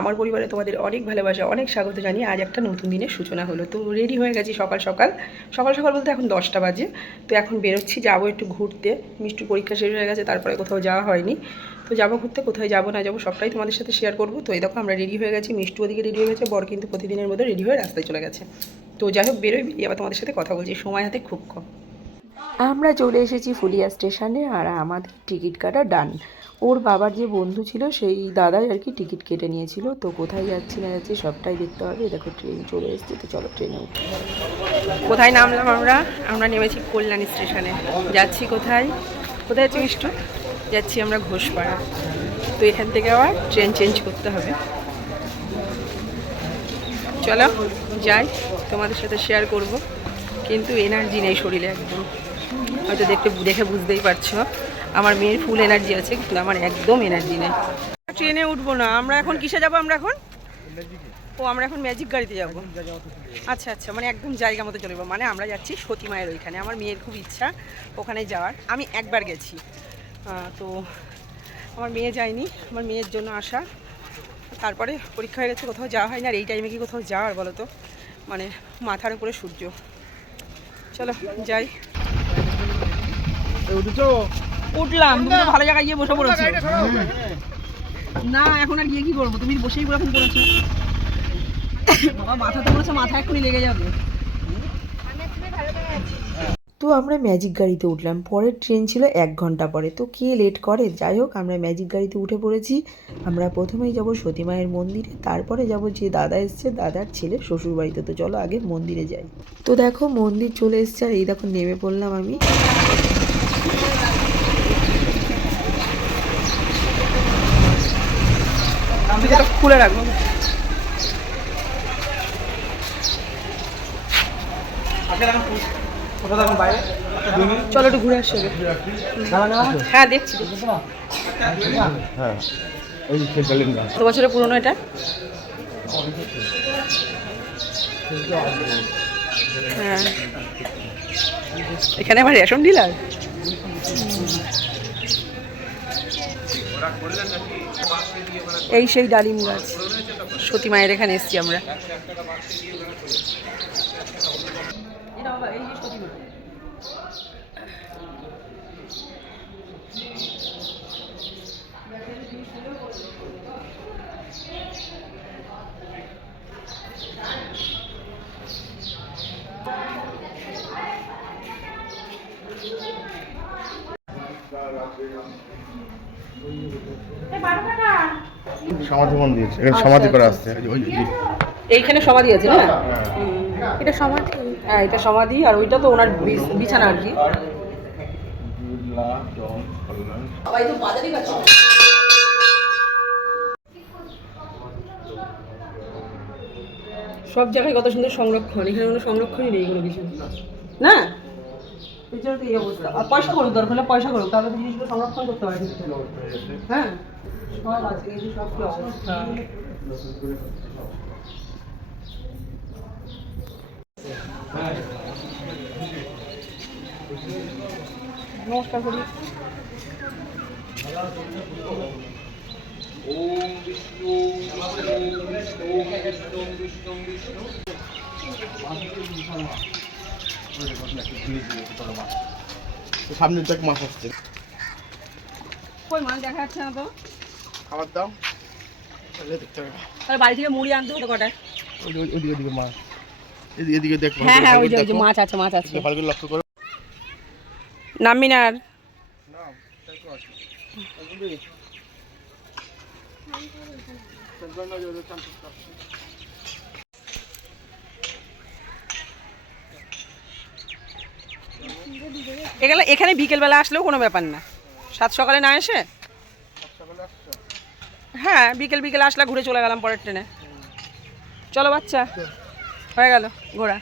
আমার পরিবারে তোমাদের অনেক ভালোবাসা, অনেক স্বাগত জানিয়ে আজ একটা নতুন দিনের সূচনা হলো। তো রেডি হয়ে গেছি সকাল সকাল। সকাল সকাল বলতে এখন দশটা বাজে। তো এখন বেরোচ্ছি, যাব একটু ঘুরতে। মিষ্টির পরীক্ষা শেষ হয়ে গেছে, তারপরে কোথাও যাওয়া হয়নি। তো যাব ঘুরতে, কোথায় যাব না যাব সবটাই তোমাদের সাথে শেয়ার করব। তো এই দেখো আমরা রেডি হয়ে গেছি, মিষ্টি ওদিকে রেডি হয়ে গেছে, বর কিন্তু প্রতিদিনের মধ্যে রেডি হয়ে রাস্তায় চলে গেছে। তো যাই হোক, বেরোই আবার তোমাদের সাথে কথা বলছি। সময় হাতে খুব কম। আমরা চলে এসেছি ফুলিয়া স্টেশনে আর আমাদের টিকিট কাটা ডান। ওর বাবার যে বন্ধু ছিল, সেই দাদাই আর কি টিকিট কেটে নিয়েছিল। তো কোথায় যাচ্ছি না যাচ্ছি সবটাই দেখতে হবে। দেখো, ট্রেন চলে এসেছে, তো চলো ট্রেনে উঠি। কোথায় নামলাম আমরা? আমরা নেমেছি কল্যাণী স্টেশনে। যাচ্ছি কোথায়? কোথায় যাচ্ছি মিষ্টু? যাচ্ছি আমরা ঘোষপাড়া। তো এখান থেকে আবার ট্রেন চেঞ্জ করতে হবে। চলো, যাই। তোমাদের সাথে শেয়ার করব। কিন্তু এনার্জি নেই শরীরে একদম। হয়তো দেখতে দেখে বুঝতেই পারছ। আমার মেয়ের ফুল এনার্জি আছে, কিন্তু আমার একদম এনার্জি নেই। ট্রেনে উঠবো না। আমরা এখন কিসে যাব আমরা এখন? ও, আমরা এখন ম্যাজিক গাড়িতে যাব। আচ্ছা আচ্ছা মানে একদম জায়গা মতো চলে যাব। মানে আমরা যাচ্ছি সতী মায়ের ওইখানে। আমার মেয়ের খুব ইচ্ছা ওখানে যাওয়ার। আমি একবার গেছি। তো আমার মেয়ে যায়নি। আমার মেয়ের জন্য আসা। তারপরে পরীক্ষা হয়ে গেছে, কোথাও যাওয়া হয় না আর এই টাইমে কি কোথাও যাওয়ার বলো তো? মানে মাথার উপরে সূর্য। চলো, যাই। উঠলাম তুমি ভালো জায়গায় গিয়ে বসে পড়েছো। না এখন আর গিয়ে কি করব তুমি বসেই এখন পড়েছো। বাবা মাথা তো পড়েছে মাথা এক্ষুনি লেগে যাবে। তো আমরা ম্যাজিক গাড়িতে উঠলাম। পরের ট্রেন ছিল এক ঘণ্টা পরে। তো কে লেট করে? যাই হোক আমরা ম্যাজিক গাড়িতে উঠে পড়েছি। আমরা প্রথমেই যাব সতী মায়ের মন্দিরে। তারপরে যাব যে দাদা এসছে দাদার ছেলে শ্বশুর বাড়িতে। তো চলো আগে মন্দিরে যাই। তো দেখো মন্দির চলে এসছে। আর এই দেখো নেমে পড়লাম আমি। আমি এটা খুলে রাখব। চলো একটু ঘুরে আসি হ্যাঁ দেখছি দেখছি। হ্যাঁ কত বছরের পুরনো এটা? হ্যাঁ। এখানে আমার রেশন ডিলার? এই সেই ডালিম গাছ। সতী মায়ের এখানে এসছি আমরা। সমাধি মন্দির এখানে সমাধি করা ওই যে- এইখানে সমাধি আছে না? এটা সমাধি? হ্যাঁ এটা সমাধি আর ওইটা তো ওনার বিছানা আর কি। সব জায়গায় কত সুন্দর সংরক্ষণ এখানে কোনো সংরক্ষণই নেই কোনো কিছু। না? এই জন্য এই অবস্থা আর পয়সা করুক দরকার হলে পয়সা করুক তাহলে তো জিনিসগুলো সংরক্ষণ করতে পারে হ্যাঁ? সব আছে এই যে সব কি অবস্থা নমস্কার করি। সামনে দেখ মাছ আসছে। কই মাছ দেখা যাচ্ছে না তো? খাবার দাও। তাহলে বাড়ি থেকে মুড়ি আনতে হতো যে- ওইদিকে ওইদিকে মাছ। এদিকে দেখ হ্যাঁ হ্যাঁ ওই যে। মাছ আছে মাছ আছে। ভালো করে লক্ষ্য করো। নামবি না আর এগুলো এখানে বিকেলবেলা আসলেও কোনো ব্যাপার না। সাত সকালে না এসে? হ্যাঁ বিকেল বিকেল আসলে ঘুরে চলে গেলাম পরের ট্রেনে। চলো বাচ্চা, হয়ে গেল, ঘোরা।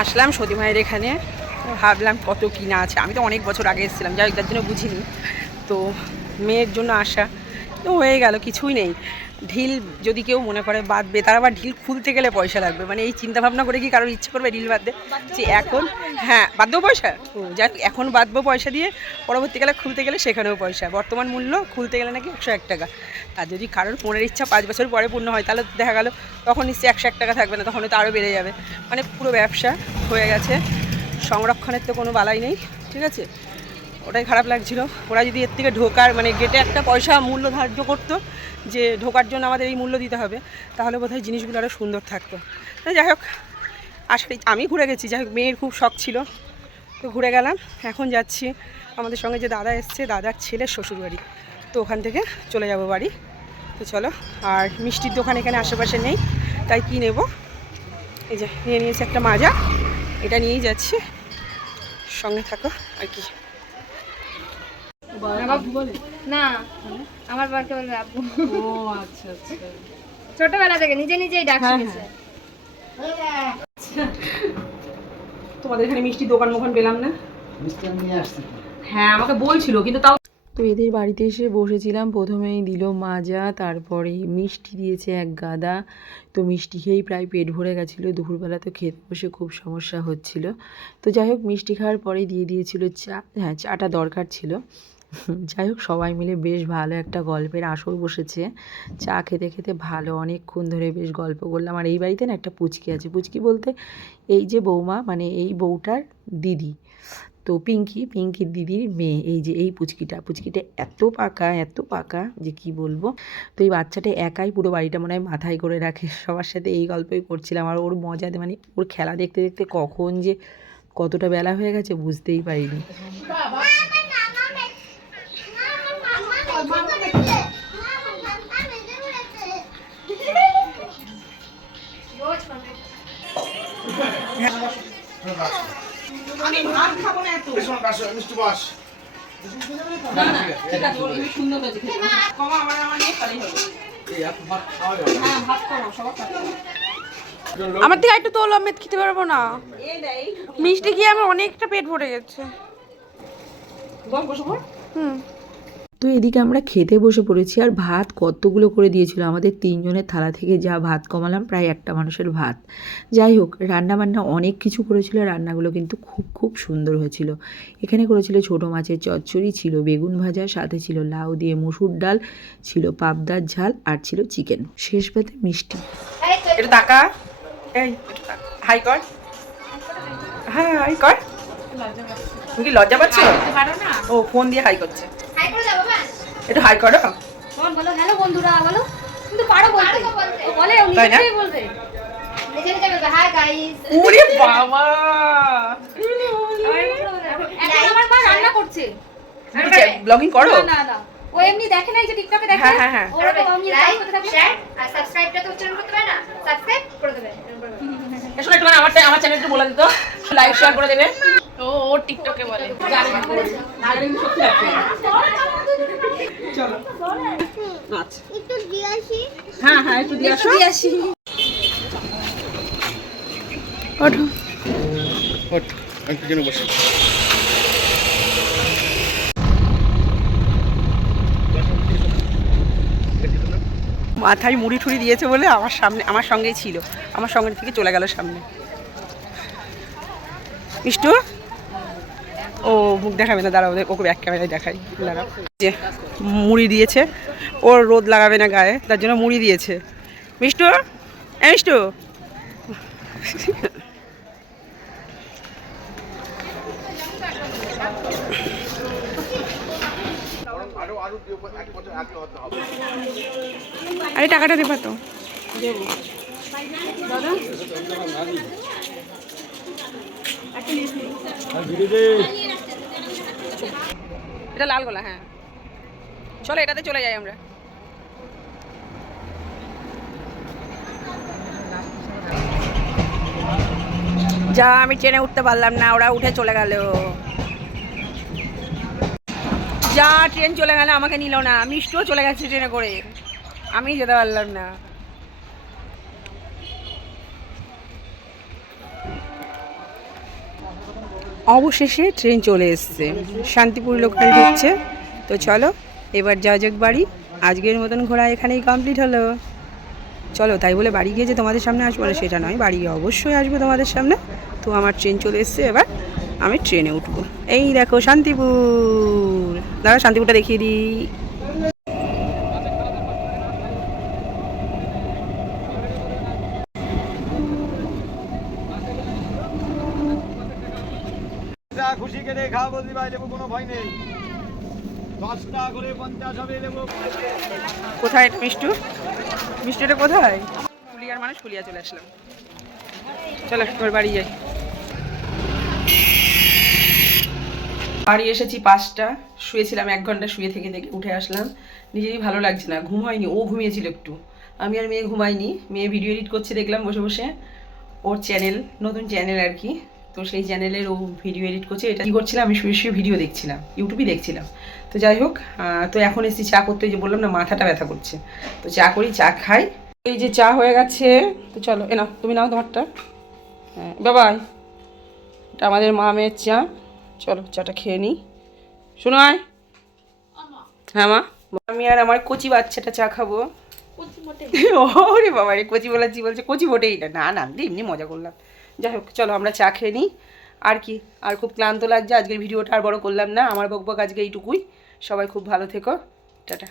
আসলাম সতী মায়ের এখানে। ভাবলাম কত কিনা আছে। আমি তো অনেক বছর আগে এসেছিলাম, যাই তার জন্য বুঝিনি। তো মেয়ের জন্য আসা। তো হয়ে গেল, কিছুই নেই। ঢিল যদি কেউ মনে করে বাঁধবে, তার আবার ঢিল খুলতে গেলে পয়সা লাগবে। মানে এই চিন্তা ভাবনা করে কি কারোর ইচ্ছে করবে ঢিল বাঁধতে? যে এখন হ্যাঁ বাঁধবো পয়সা। যাক এখন বাঁধবো পয়সা দিয়ে, পরবর্তীকালে খুলতে গেলে সেখানেও পয়সা। বর্তমান মূল্য খুলতে গেলে নাকি একশো এক টাকা। আর যদি কারোর মনের ইচ্ছা পাঁচ বছর পরে পূর্ণ হয়, তাহলে দেখা গেল, তখন নিশ্চয়ই একশো এক টাকা থাকবে না, তখন তো আরও বেড়ে যাবে। মানে পুরো ব্যবসা হয়ে গেছে। সংরক্ষণের তো কোনো বালাই নেই, ঠিক আছে? ওটাই খারাপ লাগছিল। ওরা যদি এর থেকে ঢোকার মানে গেটে একটা পয়সা মূল্য ধার্য করতো, যে ঢোকার জন্য আমাদের এই মূল্য দিতে হবে, তাহলে বোধহয় জিনিসগুলো আরও সুন্দর থাকতো। তো যাই হোক আসলে আমি ঘুরে গেছি, যাই হোক, মেয়ের খুব শখ ছিল। তো ঘুরে গেলাম, এখন যাচ্ছি। আমাদের সঙ্গে যে দাদা এসছে, দাদার ছেলের শ্বশুরবাড়ি। তো ওখান থেকে চলে যাব বাড়ি। তো চলো, আর মিষ্টির দোকান এখানে আশেপাশে নেই, তাই কি নেব? এই যে, নিয়ে নিয়েছি একটা মাজা। এটা নিয়েই যাচ্ছি। সঙ্গে থাকো, আর কি। না আমার বাবাকে বলবে আব্বু ও আচ্ছা আচ্ছা। ছোটবেলা থেকে নিজে নিজেই ডাক হ্যাঁ, শিখেছে। তোমাদের এখানে মিষ্টি দোকান মোকান পেলাম না? হ্যাঁ আমাকে বলছিল কিন্তু তাও তো এদের বাড়িতে এসে বসেছিলাম প্রথমেই দিল মাজা তারপরে মিষ্টি দিয়েছে এক গাদা। তো মিষ্টি খেয়েই প্রায় পেট ভরে গেছিল দুপুরবেলা তো খেতে বসে খুব সমস্যা হচ্ছিল। তো যাই হোক মিষ্টি খাওয়ার পরে দিয়ে দিয়েছিল চা হ্যাঁ চাটা দরকার ছিল। যাই হোক, সবাই মিলে বেশ ভালো একটা গল্পের আসর বসেছে। চা খেতে খেতে ভালো, অনেকক্ষণ ধরে বেশ গল্প করলাম। আর এই বাড়িতে না একটা পুচকি আছে। পুচকি বলতে এই যে বৌমা মানে এই বউটার দিদি। তো পিঙ্কি, পিঙ্কির দিদির মেয়ে, এই যে এই পুচকিটা। পুচকিটা এত পাকা এত পাকা যে কি বলব? তো এই বাচ্চাটা একাই পুরো বাড়িটা মনে হয় মাথায় করে রাখে। সবার সাথে এই গল্পই করছিলাম। আর ওর মজাতে মানে ওর খেলা দেখতে দেখতে কখন যে কতটা বেলা হয়ে গেছে বুঝতেই পারিনি। আমি ভাত খাব না এত। মিষ্টি বাস। না না ঠিক আছে ওর সুন্দর হয়েছে কমা আমার হবে। হ্যাঁ থেকে একটু তোলো আমি খেতে পারব না। মিষ্টি খেয়ে আমার অনেকটা পেট ভরে গেছে। হুম। তো এদিকে আমরা খেতে বসে পড়েছি আর ভাত কতগুলো করে দিয়েছিল আমাদের তিনজনের থালা থেকে যা ভাত কমালাম প্রায় একটা মানুষের ভাত যাই হোক রান্না বান্না অনেক কিছু করেছিল রান্নাগুলো কিন্তু খুব খুব সুন্দর হয়েছিল এখানে করেছিল ছোটো মাছের চচ্চড়ি ছিল বেগুন ভাজা সাথে ছিল লাউ দিয়ে মসুর ডাল ছিল পাবদার ঝাল আর ছিল চিকেন শেষ পাতে মিষ্টি এটা টাকা এই একটু তাকা। হাই কর হ্যাঁ হাই কর তুমি কি লজ্জা পাচ্ছ ও ফোন দিয়ে হাই করছে একটু হাই করো। বলো হ্যালো বন্ধুরা বলো। কিন্তু পারো বলতে। বলে ও তাই নিজেই বলবে। নিজে নিজে বলবে হাই গাইস ওরে বাবা। এখন আমার মা রান্না করছে। ব্লগিং করো? না না ও এমনি দেখে নাই যে টিকটকে দেখে। হ্যাঁ, হ্যাঁ, হ্যাঁ। আমি লাইক শেয়ার আর সাবস্ক্রাইবটা তো উচ্চারণ করতে পারে না? সাবস্ক্রাইব করে দেবে। আসলে একটু আমার আমার চ্যানেল একটু বলে দিত। লাইক শেয়ার করে দেবে। ও ও টিকটকে বলে। চলো। আচ্ছা হ্যাঁ হ্যাঁ একটু দিয়ে আসো। ওঠো। ওঠ আমি কিচেনে বসে। মাথায় মুড়ি ঠুড়ি দিয়েছে বলে আমার সামনে আমার সঙ্গেই ছিল। আমার সঙ্গে থেকে চলে গেল সামনে। মিষ্টু? ও মুখ দেখাবে না, দাঁড়াও, ওকে ব্যাক ক্যামেরায় দেখাই, দাঁড়াও। যে মুড়ি দিয়েছে, ওর রোদ লাগাবে না গায়ে, তার জন্য মুড়ি দিয়েছে। মিষ্টু? এ মিষ্টু? আরও টাকাটা দেবা তো। এটা লাল গোলা হ্যাঁ। চলো এটাতে চলে যাই আমরা। যা, আমি ট্রেনে উঠতে পারলাম না, ওরা উঠে চলে গেল। যা, ট্রেন চলে গেল, আমাকে নিল না। মিষ্টিও চলে গেছে ট্রেনে করে। আমি যেতে পারলাম না। অবশেষে ট্রেন চলে এসছে। শান্তিপুর লোকাল ঢুকছে। তো চলো, এবার যা যাক বাড়ি। আজকের মতন ঘোরা এখানেই কমপ্লিট হলো। চলো, তাই বলে বাড়ি গিয়ে যে তোমাদের সামনে আসব না, সেটা নয়। বাড়ি গিয়ে অবশ্যই আসব তোমাদের সামনে। তো আমার ট্রেন চলে এসছে, এবার আমি ট্রেনে উঠবো। এই দেখো শান্তিপুর। দাঁড়া শান্তিপুরটা দেখিয়ে দিই যা বলতে ভাই দেবো, কোনো ভয় নেই। দশটা করে পঞ্চাশ হবে দেবো। কোথায় মিষ্টু? মিষ্টুটা কোথায়? ফুলিয়ার মানুষ ফুলিয়া চলে আসলাম। চলো, এবার বাড়ি যাই। বাড়ি এসেছি পাঁচটা, শুয়েছিলাম এক ঘণ্টা, শুয়ে থেকে থেকে উঠে আসলাম। নিজেরই ভালো লাগছে না, ঘুম হয়নি, ও ঘুমিয়েছিল একটু। আমি আর মেয়ে ঘুমাইনি, মেয়ে ভিডিও এডিট করছে দেখলাম বসে বসে। ওর চ্যানেল নতুন চ্যানেল আর কি। তো সেই চ্যানেলের ও ভিডিও এডিট করছে। এটা কী করছিলাম? আমি শুয়ে শুয়ে ভিডিও দেখছিলাম ইউটিউবই দেখছিলাম। তো যাই হোক তো এখন এসেছি চা করতে। যে বললাম না মাথাটা ব্যথা করছে। তো চা করি চা খাই। এই যে চা হয়ে গেছে। তো চলো এ নাও তুমি নাও তোমারটা। হ্যাঁ বাবাই এটা আমাদের মা মেয়ের চা। চলো চাটা খেয়ে নিই। শোনো আয়। হ্যাঁ মা। আমি আর আমার কচি বাচ্চাটা চা খাব। ওরে বাবা রে কচি বলাচ্ছি বলছে? কচি মোটেই না। না না এমনি মজা করলাম। যাই হোক, চলো আমরা চা খেয়ে নিই। আর কি, আর খুব ক্লান্ত লাগছে, আজকের ভিডিওটা আর বড় করলাম না। আমার বকবক আজকে এইটুকুই। সবাই খুব ভালো থেকো। টাটা।